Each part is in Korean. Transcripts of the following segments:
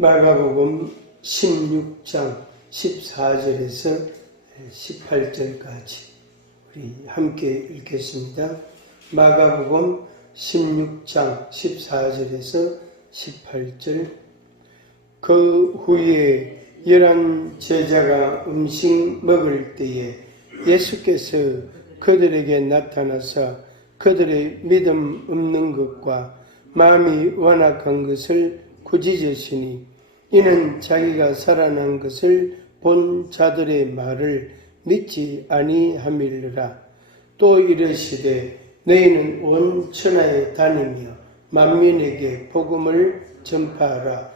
마가복음 16장 14절에서 18절까지 우리 함께 읽겠습니다. 마가복음 16장 14절에서 18절. 그 후에 11 제자가 음식 먹을 때에 예수께서 그들에게 나타나사 그들의 믿음 없는 것과 마음이 완악한 것을 꾸짖으시니 이는 자기가 살아난 것을 본 자들의 말을 믿지 아니함이라. 또 이르시되 너희는 온 천하에 다니며 만민에게 복음을 전파하라.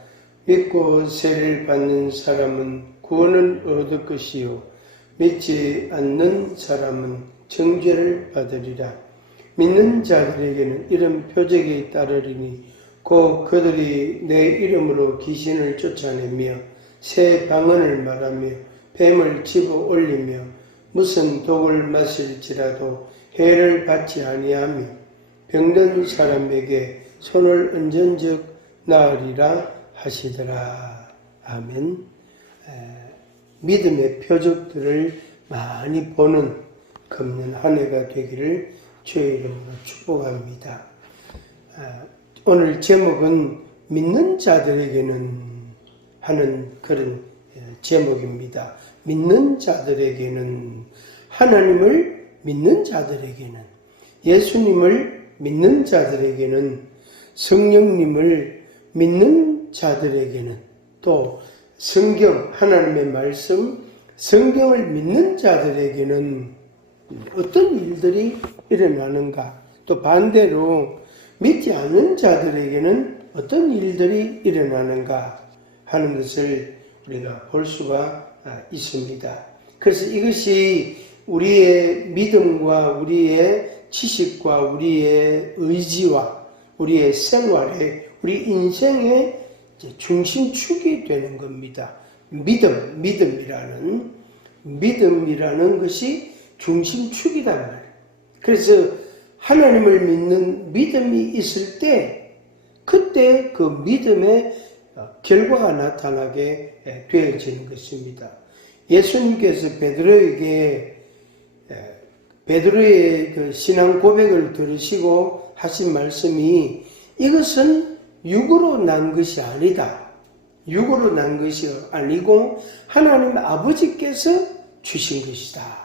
믿고 세례를 받는 사람은 구원을 얻을 것이요 믿지 않는 사람은 정죄를 받으리라. 믿는 자들에게는 이런 표적이 따르리니 곧 그들이 내 이름으로 귀신을 쫓아내며 새 방언을 말하며 뱀을 집어 올리며 무슨 독을 마실지라도 해를 받지 아니하며 병든 사람에게 손을 얹은 즉 나으리라 하시더라. 아멘. 믿음의 표적들을 많이 보는 금년 한 해가 되기를 주의 이름으로 축복합니다. 오늘 제목은 믿는 자들에게는 하는 그런 제목입니다. 믿는 자들에게는, 하나님을 믿는 자들에게는, 예수님을 믿는 자들에게는, 성령님을 믿는 자들에게는, 또 성경, 하나님의 말씀, 성경을 믿는 자들에게는 어떤 일들이 일어나는가, 또 반대로 믿지 않는 자들에게는 어떤 일들이 일어나는가 하는 것을 우리가 볼 수가 있습니다. 그래서 이것이 우리의 믿음과 우리의 지식과 우리의 의지와 우리의 생활에, 우리 인생의 중심축이 되는 겁니다. 믿음이라는 것이 중심축이단 말이에요. 그래서 하나님을 믿는 믿음이 있을 때 그때 그 믿음의 결과가 나타나게 되어지는 것입니다. 예수님께서 베드로의 그 신앙 고백을 들으시고 하신 말씀이 이것은 육으로 난 것이 아니다. 육으로 난 것이 아니고 하나님 아버지께서 주신 것이다.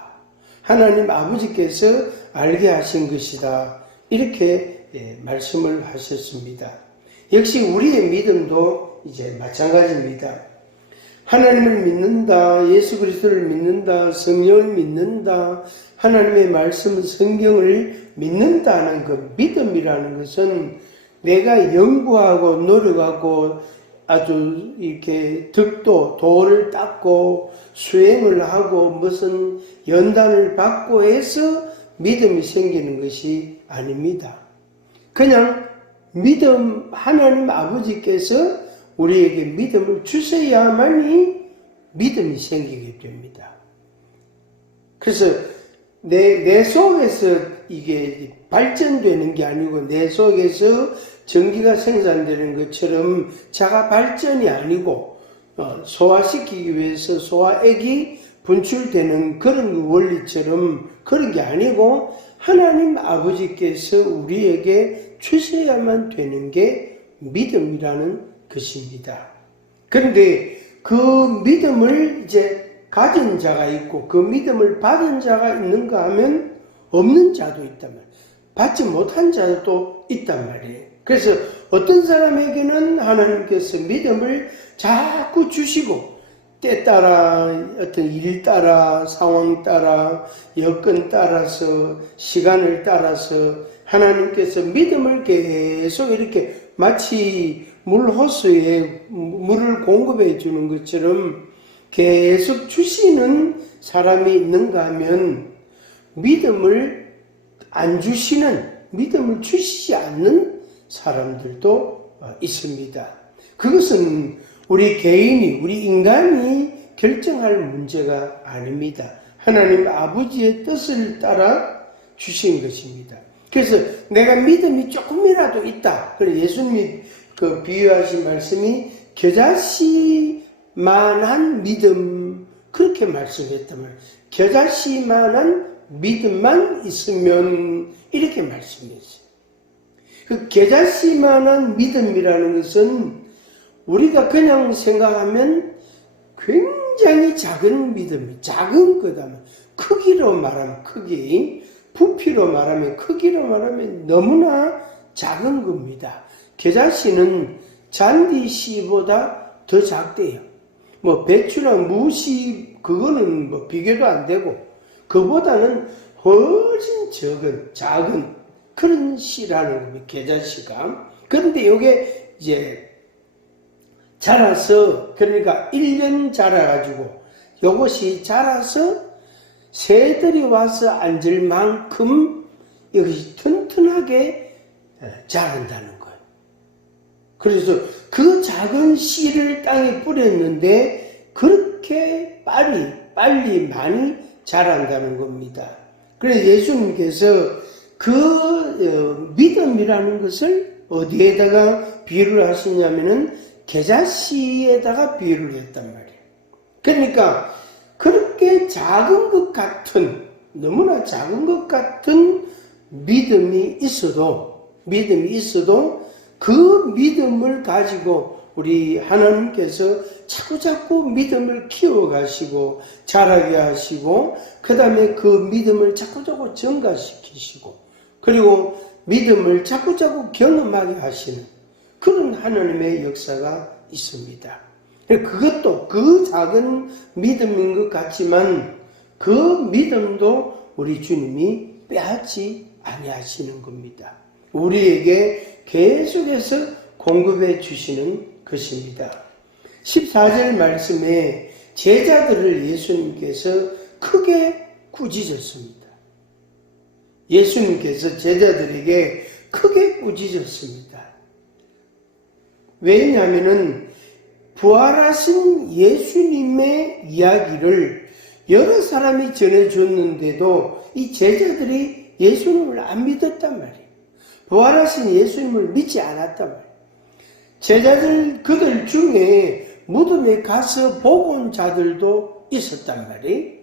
하나님 아버지께서 알게 하신 것이다. 이렇게 말씀을 하셨습니다. 역시 우리의 믿음도 이제 마찬가지입니다. 하나님을 믿는다, 예수 그리스도를 믿는다, 성령을 믿는다, 하나님의 말씀, 성경을 믿는다는 그 믿음이라는 것은 내가 연구하고 노력하고 아주 이렇게 도를 닦고 수행을 하고 무슨 연단을 받고 해서 믿음이 생기는 것이 아닙니다. 그냥 믿음, 하나님 아버지께서 우리에게 믿음을 주셔야만이 믿음이 생기게 됩니다. 그래서 내 속에서 이게 발전되는 게 아니고 내 속에서 전기가 생산되는 것처럼 자가 발전이 아니고 소화시키기 위해서 소화액이 분출되는 그런 원리처럼 그런 게 아니고 하나님 아버지께서 우리에게 주셔야만 되는 게 믿음이라는 것입니다. 그런데 그 믿음을 이제 가진 자가 있고 그 믿음을 받은 자가 있는가 하면 없는 자도 있단 말이에요. 받지 못한 자도 있단 말이에요. 그래서 어떤 사람에게는 하나님께서 믿음을 자꾸 주시고 때 따라 어떤 일 따라 상황 따라 여건 따라서 시간을 따라서 하나님께서 믿음을 계속 이렇게 마치 물호수에 물을 공급해 주는 것처럼 계속 주시는 사람이 있는가 하면 믿음을 주시지 않는 사람들도 있습니다. 그것은 우리 개인이, 우리 인간이 결정할 문제가 아닙니다. 하나님 아버지의 뜻을 따라 주신 것입니다. 그래서 내가 믿음이 조금이라도 있다. 그래서 예수님이 그 비유하신 말씀이 겨자씨만한 믿음, 그렇게 말씀했단 말이에요. 겨자씨만한 믿음만 있으면, 이렇게 말씀했어요. 그 겨자씨만한 믿음이라는 것은 우리가 그냥 생각하면 굉장히 작은 믿음이, 작은 거다. 크기로 말하면 크기, 부피로 말하면 크기로 말하면 너무나 작은 겁니다. 겨자씨는 잔디씨보다 더 작대요. 뭐 배추나 무씨 그거는 뭐 비교도 안 되고 그보다는 훨씬 작은 그런 씨라는 겁니다. 겨자씨가. 그런데 이게 이제 자라서, 그러니까 1년 자라가지고 이것이 자라서 새들이 와서 앉을 만큼 이것이 튼튼하게 자란다는 거예요. 그래서 그 작은 씨를 땅에 뿌렸는데 그렇게 빨리 많이 자란다는 겁니다. 그래서 예수님께서 그 믿음이라는 것을 어디에다가 비유를 하시냐면은 겨자씨에다가 비유를 했단 말이에요. 그러니까 그렇게 작은 것 같은, 너무나 작은 것 같은 믿음이 있어도 그 믿음을 가지고 우리 하나님께서 자꾸 믿음을 키워가시고 자라게 하시고, 그 다음에 그 믿음을 자꾸 증가시키시고, 그리고 믿음을 자꾸 경험하게 하시는 그런 하나님의 역사가 있습니다. 그것도 그 작은 믿음인 것 같지만 그 믿음도 우리 주님이 빼앗지 아니하시는 겁니다. 우리에게 계속해서 공급해 주시는 것입니다. 14절 말씀에 제자들을 예수님께서 크게 꾸짖었습니다. 예수님께서 제자들에게 크게 꾸짖었습니다. 왜냐하면은 부활하신 예수님의 이야기를 여러 사람이 전해줬는데도 이 제자들이 예수님을 안 믿었단 말이에요. 부활하신 예수님을 믿지 않았단 말이에요. 제자들, 그들 중에 무덤에 가서 보고 온 자들도 있었단 말이에요.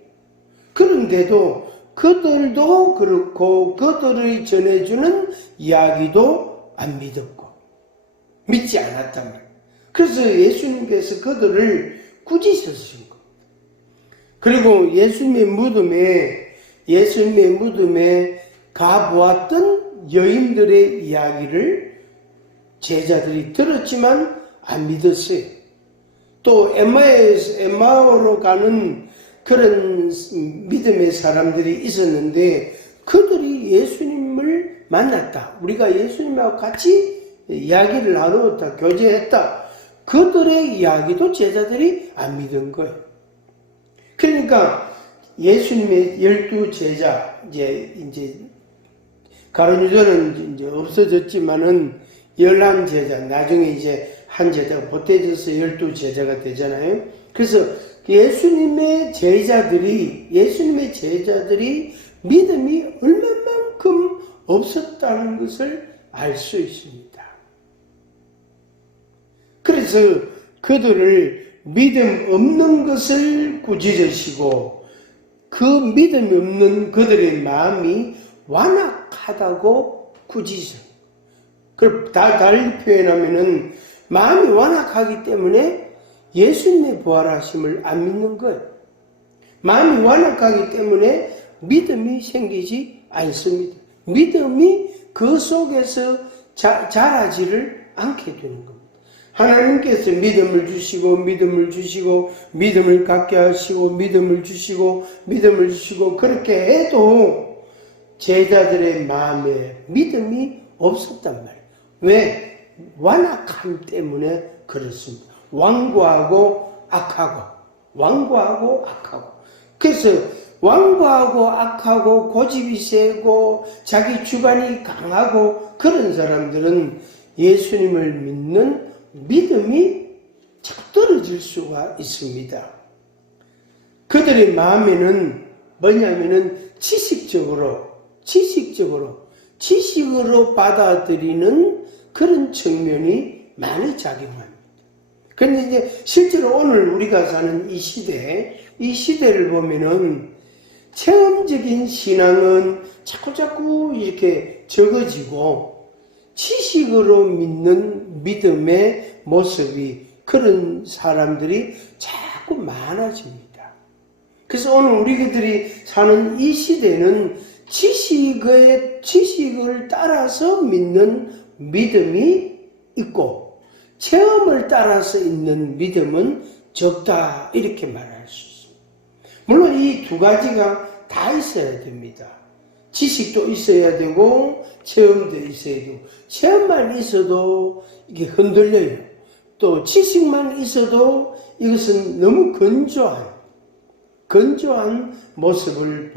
그런데도 그들도 그렇고 그들이 전해주는 이야기도 안 믿었고 믿지 않았단 말이에요. 그래서 예수님께서 그들을 꾸짖으신 겁니다. 그리고 예수님의 무덤에 가보았던 여인들의 이야기를 제자들이 들었지만 안 믿었어요. 또 엠마오로 가는 그런 믿음의 사람들이 있었는데 그들이 예수님을 만났다. 우리가 예수님하고 같이 이야기를 나누었다. 교제했다. 그들의 이야기도 제자들이 안 믿은 거예요. 그러니까 예수님의 12제자, 이제 가룟유다는 이제 없어졌지만은 11제자, 나중에 이제 한 제자가 보태져서 12제자가 되잖아요. 그래서 예수님의 제자들이 믿음이 얼마만큼 없었다는 것을 알 수 있습니다. 그래서 그들을 믿음 없는 것을 꾸짖으시고 그 믿음이 없는 그들의 마음이 완악하다고 꾸짖어요. 그걸 달리 표현하면은 마음이 완악하기 때문에 예수님의 부활하심을 안 믿는 거예요. 마음이 완악하기 때문에 믿음이 생기지 않습니다. 믿음이 그 속에서 자라지를 않게 되는 겁니다. 하나님께서 믿음을 주시고 믿음을 갖게 하시고 믿음을 주시고 그렇게 해도 제자들의 마음에 믿음이 없었단 말이에요. 왜? 완악함 때문에 그렇습니다. 완고하고 악하고. 그래서 완고하고 악하고 고집이 세고 자기 주관이 강하고 그런 사람들은 예수님을 믿는 믿음이 자꾸 떨어질 수가 있습니다. 그들의 마음에는 뭐냐면은 지식으로 받아들이는 그런 측면이 많이 작용합니다. 그런데 이제 실제로 오늘 우리가 사는 이 시대를 보면은 체험적인 신앙은 자꾸자꾸 이렇게 적어지고 지식으로 믿는 믿음의 모습이 그런 사람들이 자꾸 많아집니다. 그래서 오늘 우리들이 사는 이 시대는 지식을 따라서 믿는 믿음이 있고 체험을 따라서 있는 믿음은 적다 이렇게 말할 수 있습니다. 물론 이 두 가지가 다 있어야 됩니다. 지식도 있어야 되고 체험도 있어야 되고 체험만 있어도 이게 흔들려요. 또 지식만 있어도 이것은 너무 건조한 모습을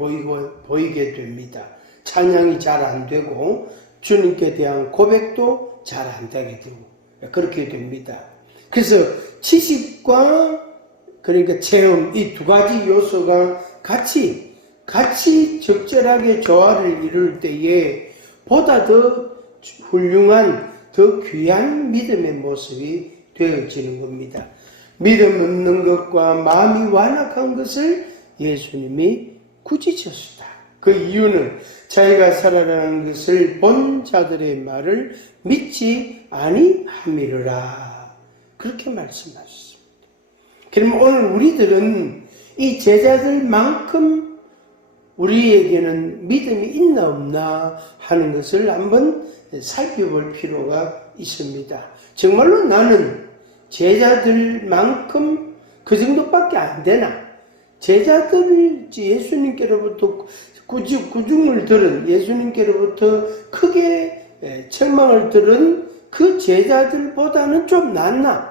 보이게 됩니다. 찬양이 잘 안 되고 주님께 대한 고백도 잘 안 되게 되고 그렇게 됩니다. 그래서 지식과 그러니까 체험 이 두 가지 요소가 같이 적절하게 조화를 이룰 때에 보다 더 훌륭한 더 귀한 믿음의 모습이 되어지는 겁니다. 믿음 없는 것과 마음이 완악한 것을 예수님이 꾸짖으셨다. 그 이유는 자기가 살아나는 것을 본 자들의 말을 믿지 아니함이라 그렇게 말씀하셨습니다. 그럼 오늘 우리들은 이 제자들만큼 우리에게는 믿음이 있나 없나 하는 것을 한번 살펴볼 필요가 있습니다. 정말로 나는 제자들만큼 그 정도밖에 안 되나? 제자들 예수님께로부터 구중을 들은 예수님께로부터 크게 책망을 들은 그 제자들보다는 좀 낫나?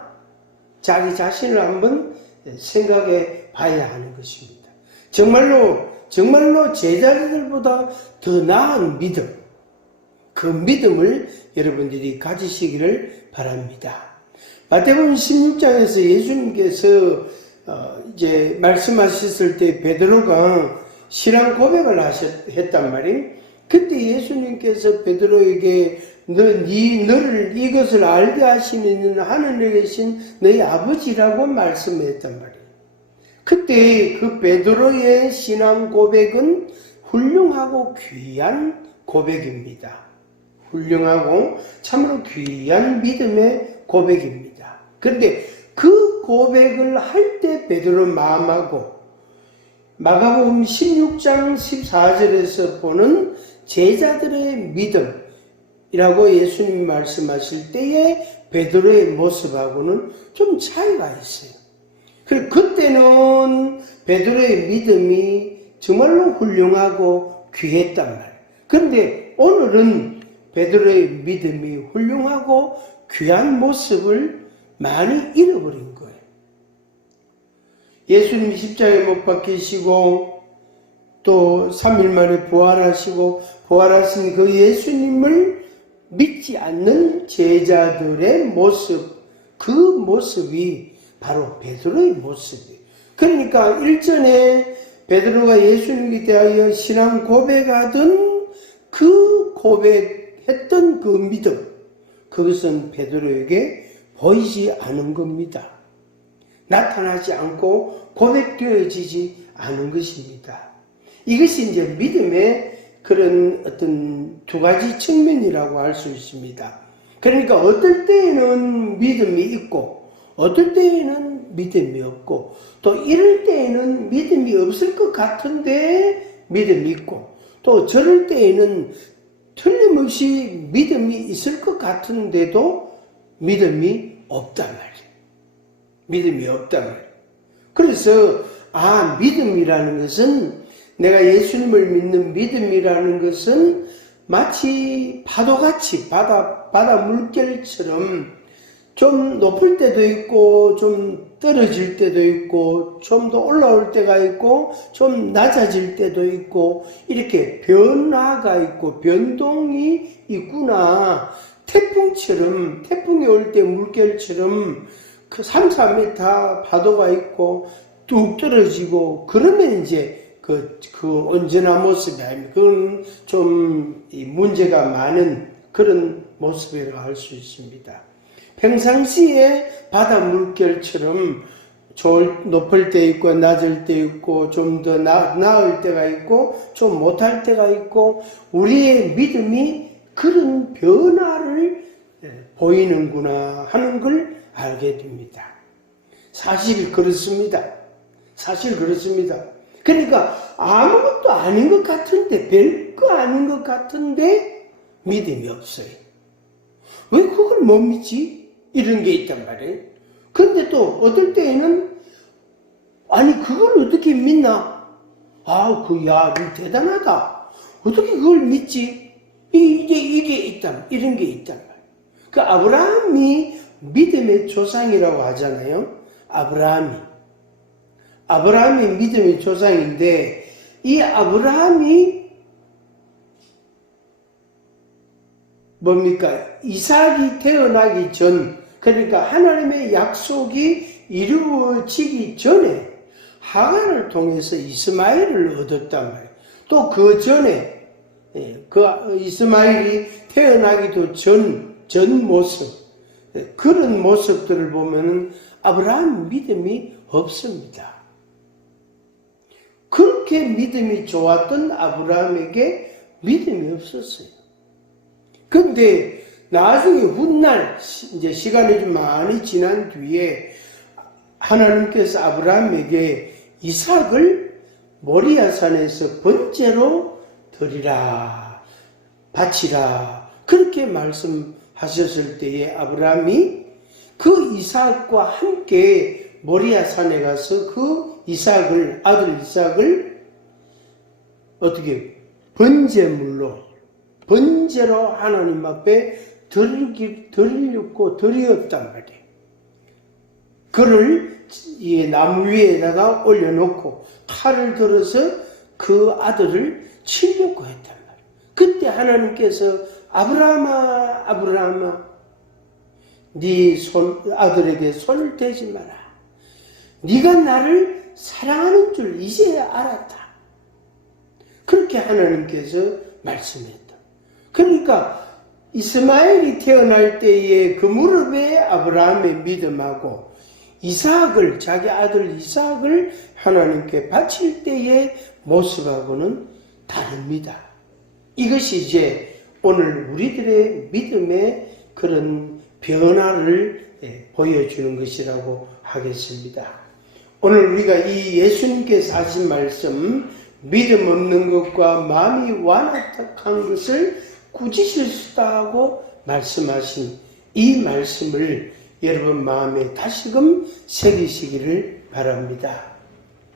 자기 자신을 한번 생각해 봐야 하는 것입니다. 정말로 제자들보다 더 나은 믿음, 그 믿음을 여러분들이 가지시기를 바랍니다. 마태복음 16장에서 예수님께서 이제 말씀하셨을 때 베드로가 신앙 고백을 했단 말이에요. 그때 예수님께서 베드로에게 너를 이것을 알게 하시는 하늘에 계신 너희 아버지라고 말씀했단 말이에요. 그때 그 베드로의 신앙 고백은 훌륭하고 귀한 고백입니다. 훌륭하고 참으로 귀한 믿음의 고백입니다. 그런데 그 고백을 할 때 베드로 마음하고 마가복음 16장 14절에서 보는 제자들의 믿음이라고 예수님이 말씀하실 때의 베드로의 모습하고는 좀 차이가 있어요. 그때는 베드로의 믿음이 정말로 훌륭하고 귀했단 말이에요. 그런데 오늘은 베드로의 믿음이 훌륭하고 귀한 모습을 많이 잃어버린 거예요. 예수님이 십자가에 못 박히시고 또 3일 만에 부활하신 그 예수님을 믿지 않는 제자들의 모습, 그 모습이 바로 베드로의 모습이에요. 그러니까 일전에 베드로가 예수님에 대하여 신앙 고백하던 그 고백했던 그 믿음, 그것은 베드로에게 보이지 않은 겁니다. 나타나지 않고 고백되어지지 않은 것입니다. 이것이 이제 믿음의 그런 어떤 두 가지 측면이라고 할 수 있습니다. 그러니까 어떨 때에는 믿음이 있고 어떨 때에는 믿음이 없고 또 이럴 때에는 믿음이 없을 것 같은데 믿음이 있고 또 저럴 때에는 틀림없이 믿음이 있을 것 같은데도 믿음이 없단 말이에요. 믿음이 없단 말이에요. 그래서 믿음이라는 것은 내가 예수님을 믿는 믿음이라는 것은 마치 파도같이 바다 물결처럼 좀 높을 때도 있고 좀 떨어질 때도 있고 좀 더 올라올 때가 있고 좀 낮아질 때도 있고 이렇게 변화가 있고 변동이 있구나. 태풍이 올 때 물결처럼 그 3, 4m 파도가 있고 뚝 떨어지고 그러면 이제 그 온전한 모습이 아닙니다. 그건 좀 문제가 많은 그런 모습이라고 할 수 있습니다. 평상시에 바다 물결처럼 높을 때 있고 낮을 때 있고 좀 더 나을 때가 있고 좀 못할 때가 있고 우리의 믿음이 그런 변화를 보이는구나 하는 걸 알게 됩니다. 사실 그렇습니다. 그러니까 아무것도 아닌 것 같은데 별거 아닌 것 같은데 믿음이 없어요. 왜 그걸 못 믿지? 이런 게 있단 말이에요. 근데 또 어떨 때에는 아니 그걸 어떻게 믿나? 야, 너 대단하다. 어떻게 그걸 믿지? 이게 있다. 이런 게 있단 말이에요. 그 아브라함이 믿음의 조상이라고 하잖아요. 아브라함이 믿음의 조상인데 이 아브라함이 뭡니까? 이삭이 태어나기 전, 그러니까 하나님의 약속이 이루어지기 전에 하갈을 통해서 이스마엘을 얻었단 말이에요. 또 그 전에 그 이스마엘이 태어나기도 전 모습, 그런 모습들을 보면은 아브라함 믿음이 없습니다. 그렇게 믿음이 좋았던 아브라함에게 믿음이 없었어요. 근데 나중에 훗날 이제 시간이 좀 많이 지난 뒤에 하나님께서 아브라함에게 이삭을 모리아산에서 번제로 드리라, 바치라 그렇게 말씀하셨을 때에 아브라함이 그 이삭과 함께 모리아산에 가서 그 아들 이삭을 어떻게 번제로 하나님 앞에 드리려고 드렸단 말이에요. 그를 나무 위에다가 올려놓고 칼을 들어서 그 아들을 치려고 했단 말이에요. 그때 하나님께서 아브라함아 네 아들에게 손을 대지 마라. 네가 나를 사랑하는 줄 이제야 알았다. 그렇게 하나님께서 말씀했다. 그러니까 이스마엘이 태어날 때에 그 무릎에 아브라함의 믿음하고 자기 아들 이삭을 하나님께 바칠 때의 모습하고는 다릅니다. 이것이 이제 오늘 우리들의 믿음의 그런 변화를 보여주는 것이라고 하겠습니다. 오늘 우리가 이 예수님께서 하신 말씀, 믿음 없는 것과 마음이 완악한 것을 꾸짖을 수 있다고 말씀하신 이 말씀을 여러분 마음에 다시금 새기시기를 바랍니다.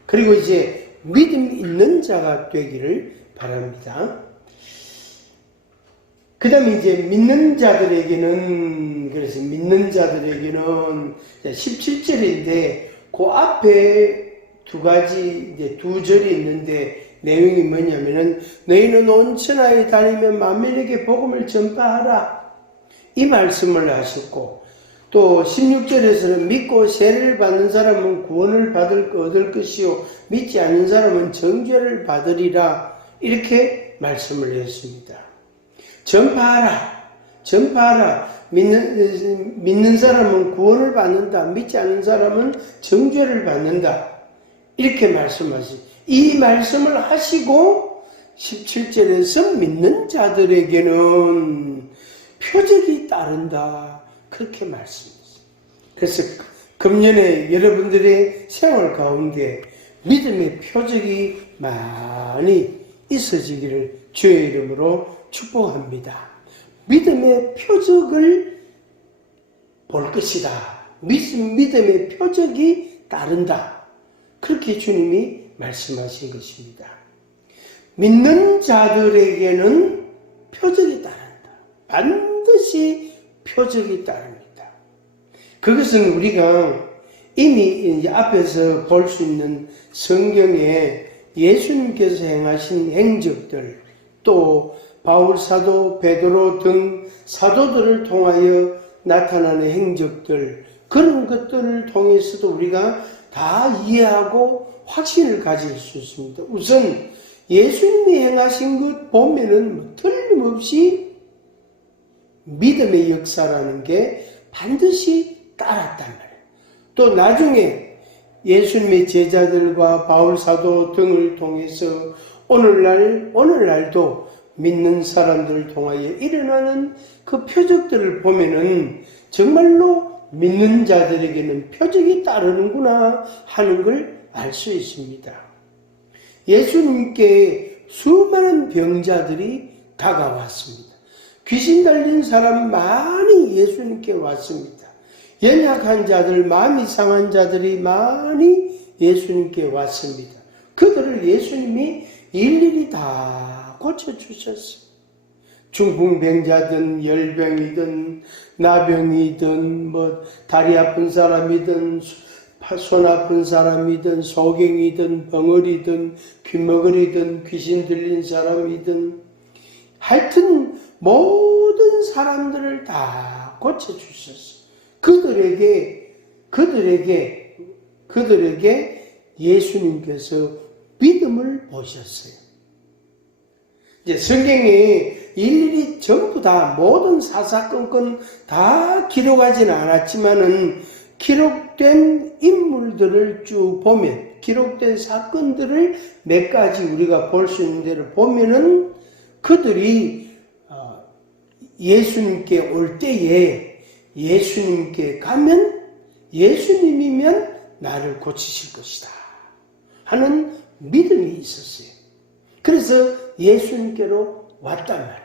그리고 이제 믿음 있는 자가 되기를 바랍니다. 그 다음에 이제 믿는 자들에게는 17절인데 그 앞에 두 절이 있는데 내용이 뭐냐면은 너희는 온 천하에 다니며 만민에게 복음을 전파하라 이 말씀을 하셨고 또 16절에서는 믿고 세례를 받는 사람은 구원을 얻을 것이요 믿지 않는 사람은 정죄를 받으리라 이렇게 말씀을 했습니다. 전파하라. 믿는 사람은 구원을 받는다. 믿지 않는 사람은 정죄를 받는다. 이렇게 말씀하시죠. 이 말씀을 하시고 17절에서 믿는 자들에게는 표적이 따른다. 그렇게 말씀했어요. 그래서 금년에 여러분들의 생활 가운데 믿음의 표적이 많이 있어지기를 주의 이름으로 축복합니다. 믿음의 표적을 볼 것이다. 믿음의 표적이 따른다. 그렇게 주님이 말씀하신 것입니다. 믿는 자들에게는 표적이 따른다. 반드시 표적이 따릅니다. 그것은 우리가 이미 이제 앞에서 볼 수 있는 성경에 예수님께서 행하신 행적들, 또 바울 사도, 베드로 등 사도들을 통하여 나타나는 행적들, 그런 것들을 통해서도 우리가 다 이해하고 확신을 가질 수 있습니다. 우선 예수님이 행하신 것 보면은 틀림없이 믿음의 역사라는 게 반드시 따랐단 말이에요. 또 나중에 예수님의 제자들과 바울 사도 등을 통해서 오늘날도 믿는 사람들을 통하여 일어나는 그 표적들을 보면은 정말로 믿는 자들에게는 표적이 따르는구나 하는 걸 알 수 있습니다. 예수님께 수많은 병자들이 다가왔습니다. 귀신 달린 사람 많이 예수님께 왔습니다. 연약한 자들, 마음이 상한 자들이 많이 예수님께 왔습니다. 그들을 예수님이 일일이 다 고쳐주셨어요. 중풍병자든 열병이든 나병이든 다리 아픈 사람이든 손 아픈 사람이든 소경이든 벙어리든 귀머거리든 귀신 들린 사람이든 하여튼 모든 사람들을 다 고쳐주셨어요. 그들에게 예수님께서 믿음을 보셨어요. 이제 성경에 일일이 전부 다 모든 사사건건 다 기록하지는 않았지만은 기록된 인물들을 쭉 보면, 기록된 사건들을 몇 가지 우리가 볼 수 있는 데를 보면은 그들이 예수님께 올 때에 예수님께 가면 예수님이면 나를 고치실 것이다 하는 믿음이 있었어요. 그래서 예수님께로 왔단 말이에요.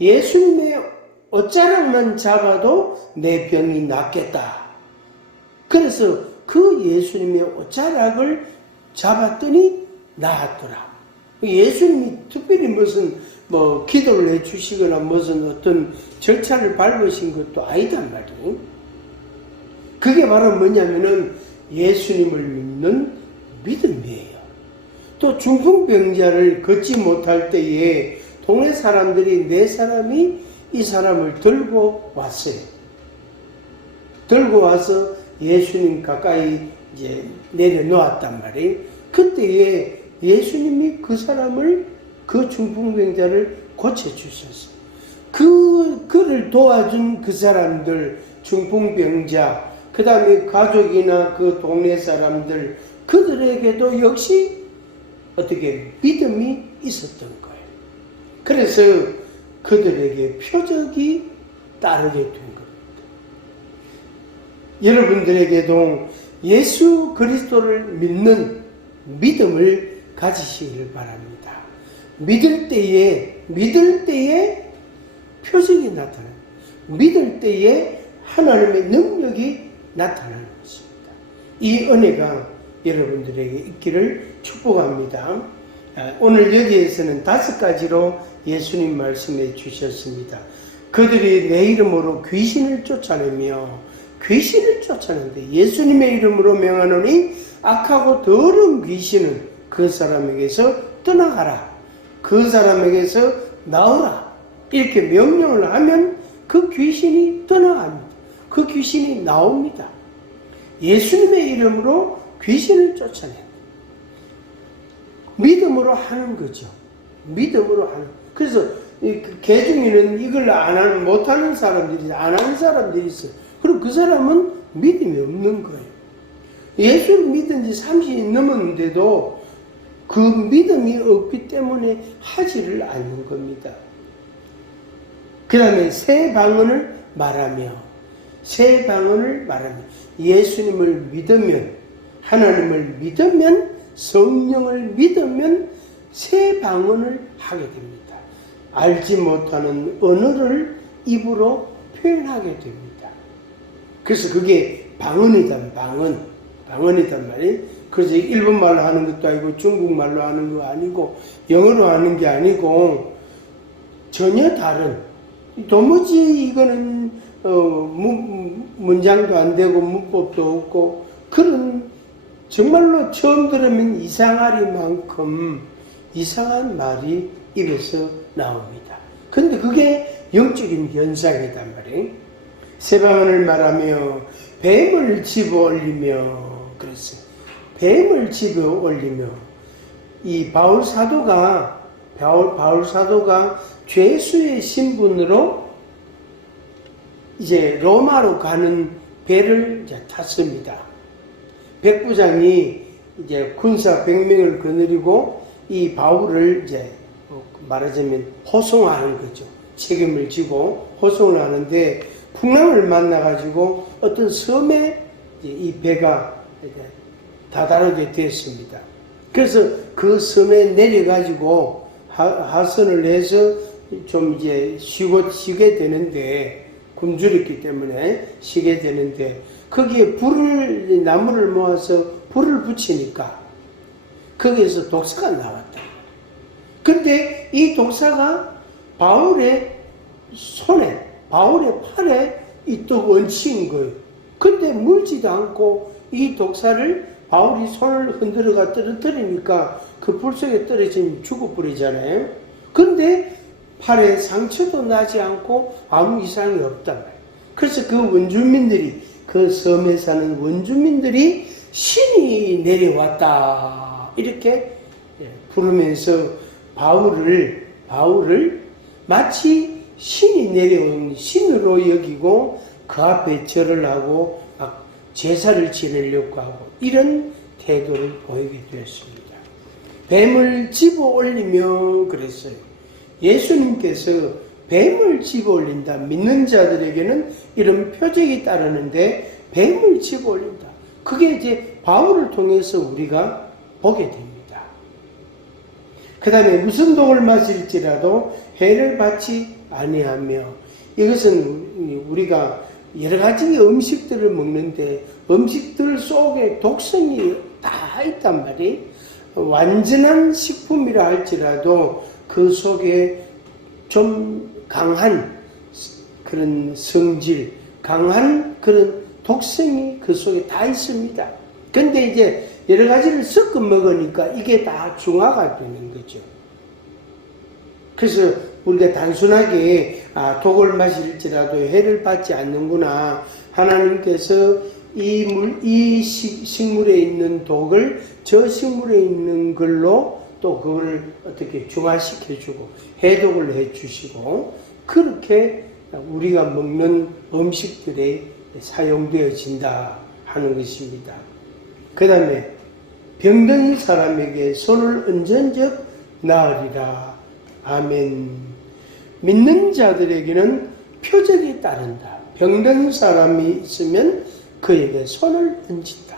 예수님의 옷자락만 잡아도 내 병이 낫겠다. 그래서 그 예수님의 옷자락을 잡았더니 나았더라. 예수님이 특별히 무슨 기도를 해주시거나 무슨 어떤 절차를 밟으신 것도 아니단 말이에요. 그게 바로 뭐냐면은 예수님을 믿는 믿음이에요. 또 중풍병자를 걷지 못할 때에 동네 사람들이 네 사람이 이 사람을 들고 왔어요. 들고 와서 예수님 가까이 이제 내려놓았단 말이에요. 그때에 예수님이 그 사람을, 그 중풍병자를 고쳐주셨어요. 그를 도와준 그 사람들, 중풍병자, 그 다음에 가족이나 그 동네 사람들, 그들에게도 역시 어떻게 믿음이 있었던 거예요. 그래서 그들에게 표적이 따르게 된 겁니다. 여러분들에게도 예수 그리스도를 믿는 믿음을 가지시기를 바랍니다. 믿을 때에 표적이 나타나요. 믿을 때에 하나님의 능력이 나타나는 것입니다. 이 은혜가 여러분들에게 있기를 축복합니다. 오늘 여기에서는 5가지로 예수님 말씀해 주셨습니다. 그들이 내 이름으로 귀신을 쫓아내는데 예수님의 이름으로 명하노니 악하고 더러운 귀신은 그 사람에게서 떠나가라. 그 사람에게서 나오라. 이렇게 명령을 하면 그 귀신이 떠나갑니다. 그 귀신이 나옵니다. 예수님의 이름으로 귀신을 쫓아내요. 믿음으로 하는 거죠. 믿음으로 하는. 그래서 개중에는 이걸 못하는 사람들이, 안 하는 사람들이 있어요. 그리고 그 사람은 믿음이 없는 거예요. 예수를 믿은 지 30년 넘었는데도 그 믿음이 없기 때문에 하지를 않는 겁니다. 그 다음에 새 방언을 말하며 예수님을 믿으면, 하나님을 믿으면, 성령을 믿으면 새 방언을 하게 됩니다. 알지 못하는 언어를 입으로 표현하게 됩니다. 그래서 그게 방언이란 말이에요. 그래서 일본말로 하는 것도 아니고 중국말로 하는 거 아니고 영어로 하는 게 아니고 전혀 다른, 도무지 이거는 문장도 안 되고 문법도 없고 그런 정말로 처음 들으면 이상할 만큼 이상한 말이 입에서 나옵니다. 근데 그게 영적인 현상이단 말이에요. 새 방언을 말하며 뱀을 집어 올리며 그랬어요. 뱀을 집어 올리며 이 바울 사도가 죄수의 신분으로 이제 로마로 가는 배를 이제 탔습니다. 백부장이 이제 군사 100명을 거느리고 이 바울을 이제 말하자면 호송하는 거죠. 책임을 지고 호송을 하는데 풍랑을 만나가지고 어떤 섬에 이 배가 다다르게 됐습니다. 그래서 그 섬에 내려가지고 하선을 해서 좀 이제 쉬게 되는데, 굶주렸기 때문에 쉬게 되는데, 거기에 나무를 모아서 불을 붙이니까 거기에서 독사가 나왔다. 근데 이 독사가 바울의 팔에 또 얹힌 거예요. 근데 물지도 않고 이 독사를 바울이 손을 흔들어가 떨어뜨리니까 그 불 속에 떨어지면 죽어버리잖아요. 근데 팔에 상처도 나지 않고 아무 이상이 없단 말이에요. 그래서 그 원주민들이, 그 섬에 사는 원주민들이 신이 내려왔다 이렇게 부르면서 바울을 마치 신이 내려온 신으로 여기고 그 앞에 절을 하고 막 제사를 지내려고 하고 이런 태도를 보이게 되었습니다. 뱀을 집어 올리며 그랬어요. 예수님께서 뱀을 집어 올린다. 믿는 자들에게는 이런 표적이 따르는데 뱀을 집어 올린다. 그게 이제 바울을 통해서 우리가 보게 됩니다. 그 다음에 무슨 독을 마실지라도 해를 받지 아니하며, 이것은 우리가 여러 가지 음식들을 먹는데 음식들 속에 독성이 다 있단 말이에요. 완전한 식품이라 할지라도 그 속에 좀 강한 그런 성질, 강한 그런 독성이 그 속에 다 있습니다. 근데 이제 여러 가지를 섞어 먹으니까 이게 다 중화가 되는 거죠. 그래서 우리가 단순하게 독을 마실지라도 해를 받지 않는구나. 하나님께서 이 식물에 있는 독을 저 식물에 있는 걸로 또 그걸 어떻게 중화시켜주고 해독을 해주시고, 그렇게 우리가 먹는 음식들에 사용되어진다 하는 것입니다. 그 다음에 병든 사람에게 손을 얹은즉 나으리라. 아멘. 믿는 자들에게는 표적이 따른다. 병든 사람이 있으면 그에게 손을 얹힌다.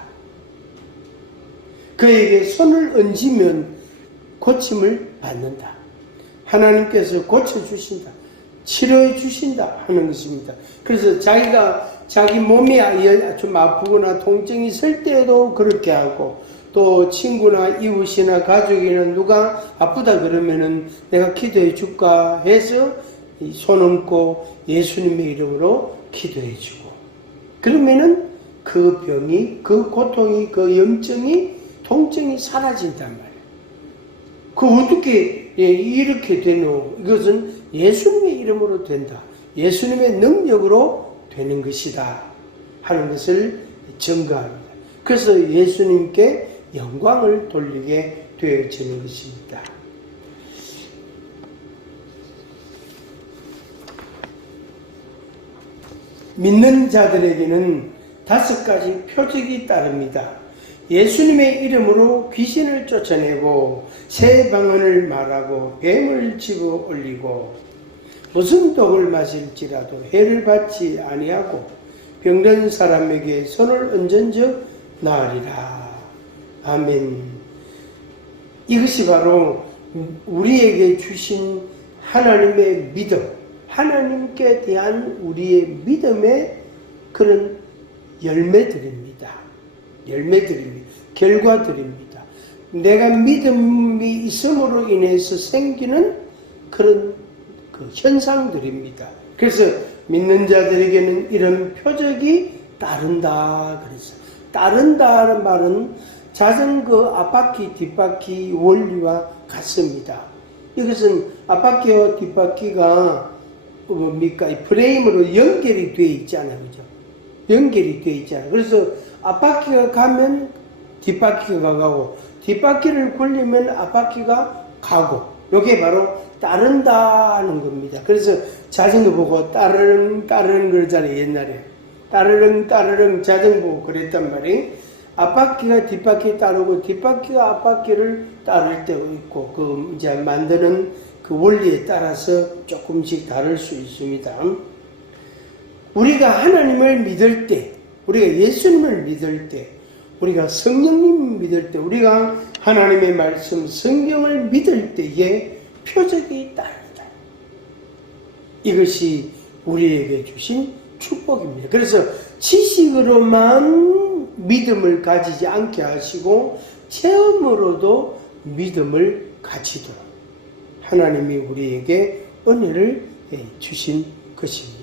그에게 손을 얹으면 고침을 받는다. 하나님께서 고쳐주신다. 치료해 주신다 하는 것입니다. 그래서 자기 몸이 좀 아프거나 통증이 있을 때에도 그렇게 하고, 또 친구나 이웃이나 가족이나 누가 아프다 그러면은 내가 기도해 줄까 해서 손 얹고 예수님의 이름으로 기도해 주고, 그러면은 그 병이, 그 고통이, 그 염증이, 통증이 사라진단 말이에요. 그 어떻게 이렇게 되노? 이것은 예수님의 이름으로 된다. 예수님의 능력으로 되는 것이다 하는 것을 증거합니다. 그래서 예수님께 영광을 돌리게 되어지는 것입니다. 믿는 자들에게는 5가지 표적이 따릅니다. 예수님의 이름으로 귀신을 쫓아내고 새 방언을 말하고 뱀을 집어 올리고 무슨 독을 마실지라도 해를 받지 아니하고 병든 사람에게 손을 얹은즉 나으리라. 아멘. 이것이 바로 우리에게 주신 하나님의 믿음, 하나님께 대한 우리의 믿음의 그런 열매들입니다. 결과들입니다. 내가 믿음이 있음으로 인해서 생기는 그런 그 현상들입니다. 그래서 믿는 자들에게는 이런 표적이 따른다. 그래서 따른다는 말은 자전거 앞바퀴 뒷바퀴 원리와 같습니다. 이것은 앞바퀴와 뒷바퀴가 뭡니까? 프레임으로 연결이 되어 있잖아요. 그죠? 연결이 되어 있잖아요. 그래서 앞바퀴가 가면 뒷바퀴가 가고, 뒷바퀴를 굴리면 앞바퀴가 가고, 이게 바로 따른다는 겁니다. 그래서 자전거 보고 따르릉 따르릉 그러잖아요. 옛날에 따르릉 따르릉 자전거 보고 그랬단 말이에요. 앞바퀴가 뒷바퀴 따르고 뒷바퀴가 앞바퀴를 따를 때도 있고 그 이제 만드는 그 원리에 따라서 조금씩 다를 수 있습니다. 우리가 하나님을 믿을 때, 우리가 예수님을 믿을 때, 우리가 성령님 믿을 때, 우리가 하나님의 말씀 성경을 믿을 때에 표적이 따릅니다. 이것이 우리에게 주신 축복입니다. 그래서 지식으로만 믿음을 가지지 않게 하시고 체험으로도 믿음을 가지도록 하나님이 우리에게 은혜를 주신 것입니다.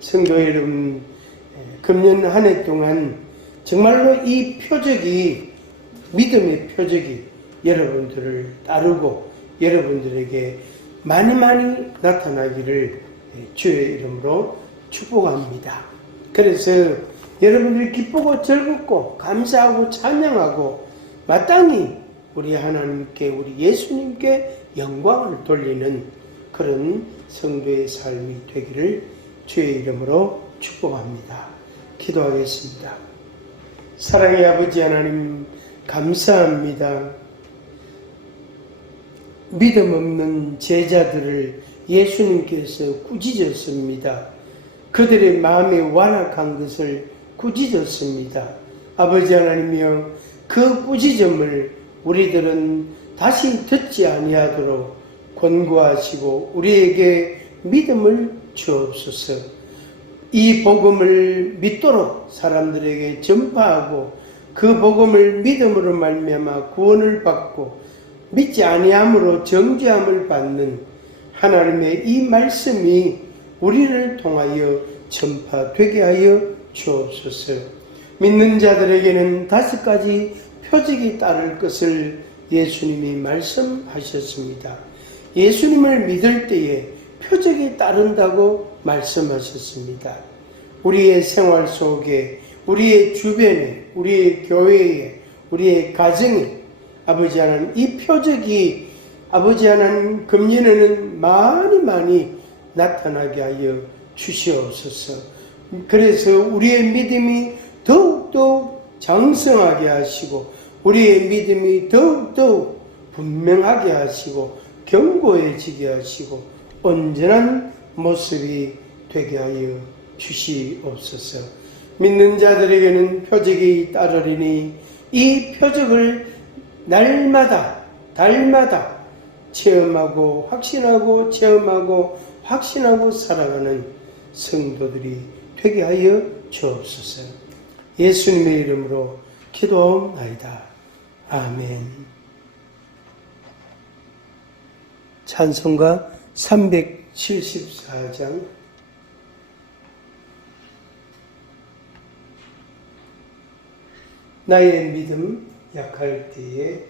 성도 여러분, 금년 한 해 동안 정말로 이 표적이, 믿음의 표적이 여러분들을 따르고 여러분들에게 많이 많이 나타나기를 주의 이름으로 축복합니다. 그래서 여러분들이 기쁘고 즐겁고 감사하고 찬양하고 마땅히 우리 하나님께, 우리 예수님께 영광을 돌리는 그런 성도의 삶이 되기를 주의 이름으로 축복합니다. 기도하겠습니다. 사랑의 아버지 하나님, 감사합니다. 믿음 없는 제자들을 예수님께서 꾸짖었습니다. 그들의 마음이 완악한 것을 꾸짖었습니다. 아버지 하나님이여, 그 꾸짖음을 우리들은 다시 듣지 아니하도록 권고하시고 우리에게 믿음을 주옵소서. 이 복음을 믿도록 사람들에게 전파하고 그 복음을 믿음으로 말미암아 구원을 받고 믿지 아니함으로 정죄함을 받는 하나님의 이 말씀이 우리를 통하여 전파되게 하여 주옵소서. 믿는 자들에게는 5가지 표적이 따를 것을 예수님이 말씀하셨습니다. 예수님을 믿을 때에 표적이 따른다고 말씀하셨습니다. 우리의 생활 속에, 우리의 주변에, 우리의 교회에, 우리의 가정에 아버지 하나님, 이 표적이 아버지 하나님 금년에는 많이 나타나게 하여 주시옵소서. 그래서 우리의 믿음이 더욱더 장성하게 하시고 우리의 믿음이 더욱더 분명하게 하시고 견고해지게 하시고 온전한 모습이 되게 하여 주시옵소서. 믿는 자들에게는 표적이 따르리니 이 표적을 날마다 달마다 체험하고 확신하고 체험하고 확신하고 살아가는 성도들이 되게 하여 주옵소서. 예수님의 이름으로 기도하옵나이다. 아멘. 찬송가 374장. 나의 믿음 약할 때에